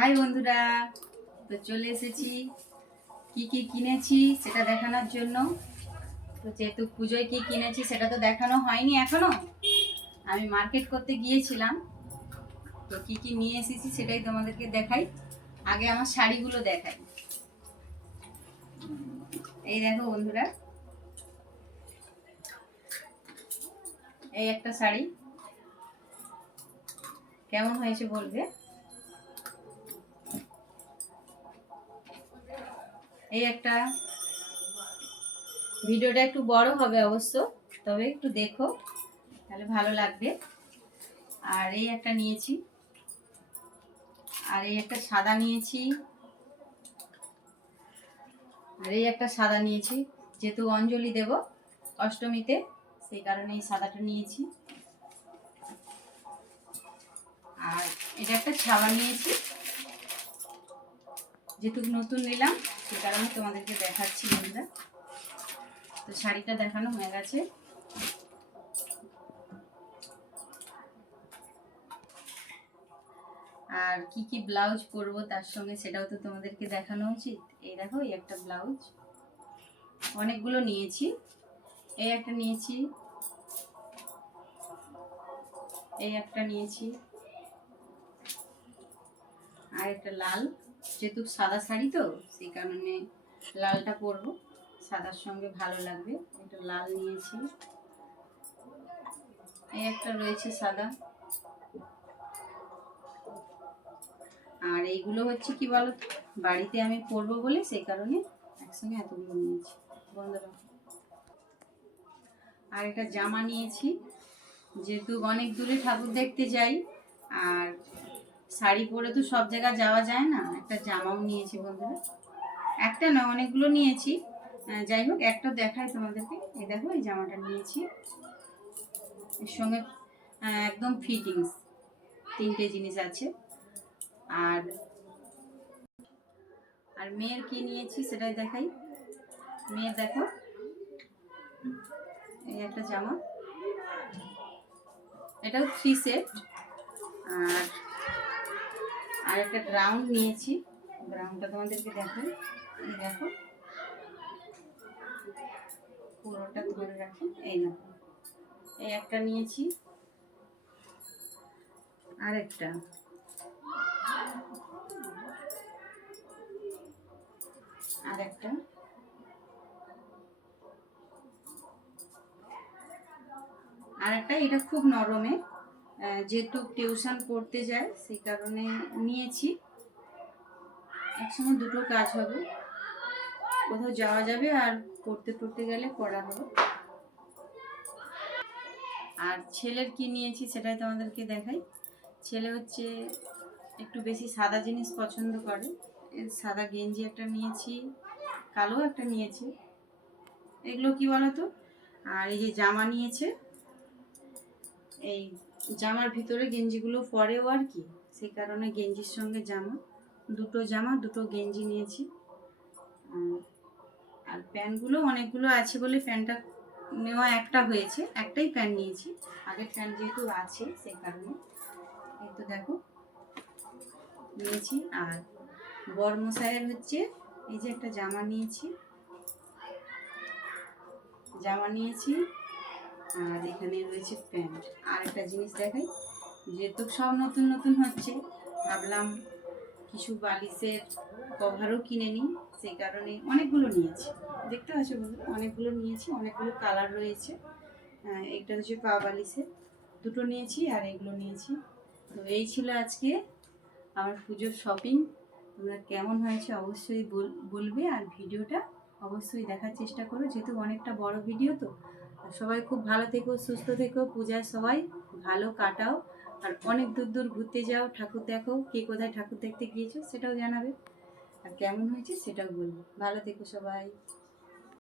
High বন্ধুরা, তো চলে এসেছি কি কি কিনেছি সেটা দেখানোর জন্য। তো যেহেতু পুজোয় কি কিনেছি সেটা তো দেখানো হয়নি এখনো, আমি মার্কেট করতে গিয়েছিলাম। তো কি কি নিয়ে এসেছি সেটাই তোমাদেরকে দেখাই। আগে আমার শাড়িগুলো দেখাই। এই দেখো বন্ধুরা, এই একটা শাড়ি, কেমন হয়েছে বলবে। এই একটা, ভিডিওটা একটু বড় হবে অবশ্য, তবে একটু দেখো তাহলে ভালো লাগবে। আর এই একটা নিয়েছি, আর এই একটা সাদা নিয়েছি, আর এই একটা সাদা নিয়েছি, যেহেতু অঞ্জলি দেব অষ্টমীতে সেই কারণে এই সাদাটা নিয়েছি। আর এটা একটা ছাওয়া নিয়েছি, যেহেতু নতুন নিলাম সেই কারণে তোমাদেরকে দেখাচ্ছি বন্ধুরা। তো শাড়িটা দেখানো হয়ে গেছে। আর কি কি ব্লাউজ পরবো তার সঙ্গে সেটাও তো তোমাদেরকে দেখানো উচিত। এই দেখো, এই একটা ব্লাউজ, অনেকগুলো নিয়েছি। এই একটা নিয়েছি, এই একটা নিয়েছি, আর একটা লাল, যেহেতু সাদা শাড়ি তো সেই কারণে লালটা পরবো, সাদার সঙ্গে ভালো লাগবে, একটা লাল নিয়েছি। এই একটা রয়েছে সাদা। আর এইগুলো হচ্ছে কি বলতো, বাড়িতে আমি পরবো বলে সেই কারণে একসঙ্গে এতগুলো নিয়েছি বন্ধুরা। আর একটা জামা নিয়েছি, যেহেতু অনেক দূরে ঠাকুর দেখতে যাই আর শাড়ি পরে তো সব জায়গায় যাওয়া যায় না, একটা জামাও নিয়েছি বন্ধুরা। একটা না, অনেকগুলো নিয়েছি, যাই হোক একটা দেখাই তোমাদেরকে। এই দেখো, এই জামাটা নিয়েছি, এর সঙ্গে একদম ফিটিংস, তিনটে জিনিস আছে। আর আর মেয়ের কি নিয়েছি সেটাই দেখাই। মেয়ের দেখো, এই একটা জামা, এটাও 3 সেট। আর আর একটা গ্রাউন্ড নিয়েছি, গ্রাউন্ডটা তোমাদেরকে দেখাই। এই দেখো, পুরোটা ধরে রাখি, এই দেখো, এই একটা নিয়েছি, আর একটা, আর একটা, আর একটা, এটা খুব নরমে, যেহেতু টিউশন পড়তে যায় সেই কারণে নিয়েছি। একসঙ্গে দুটো কাজ হবে, কোথাও যাওয়া যাবে আর পড়তে পড়তে গেলে পড়া হবে। আর ছেলের কি নিয়েছি সেটাই তোমাদেরকে দেখাই। ছেলে হচ্ছে একটু বেশি সাদা জিনিস পছন্দ করে, সাদা গেঞ্জি একটা নিয়েছি, কালো একটা নিয়েছি। এগুলো কি বলতো, আর এই যে জামা নিয়েছে, এই জামার ভিতরে গেঞ্জিগুলো পরেও আর কি, সেই কারণে গেঞ্জির সঙ্গে জামা, দুটো জামা দুটো গেঞ্জি নিয়েছি। আর প্যান্টগুলো অনেকগুলো আছে বলে প্যান্টটা নেওয়া একটা হয়েছে, একটাই প্যান্ট নিয়েছি, আগের প্যান্ট যেহেতু আছে সেই কারণে। এই তো দেখো নিয়েছি। আর বরমশাইয়ের হচ্ছে এই যে একটা জামা নিয়েছি, জামা নিয়েছি, আর এখানে রয়েছে প্যান্ট। আর একটা জিনিস দেখাই, যেহেতু সব নতুন নতুন হচ্ছে ভাবলাম কিছু বালিশের কভারও কিনে নিই, সেই কারণে অনেকগুলো নিয়েছি। দেখতে পাচ্ছ বন্ধু, অনেকগুলো নিয়েছি, অনেকগুলো কালার রয়েছে। একটা হচ্ছে পা বালিশের, দুটো নিয়েছি, আর এগুলো নিয়েছি। তো এই ছিল আজকে আমার পুজোর শপিং। তোমরা কেমন হয়েছে অবশ্যই বলবে, আর ভিডিওটা অবশ্যই দেখার চেষ্টা করো, যেহেতু অনেকটা বড় ভিডিও তো। আর সবাই খুব ভালো থেকো, সুস্থ থেকো, পূজায় সবাই ভালো কাটাও। আর অনেক দূর দূর ঘুরতে যাও, ঠাকুর দেখো, কে কোথায় ঠাকুর দেখতে গিয়েছো সেটাও জানাবে, আর কেমন হয়েছে সেটাও বলবে। ভালো থেকো সবাই।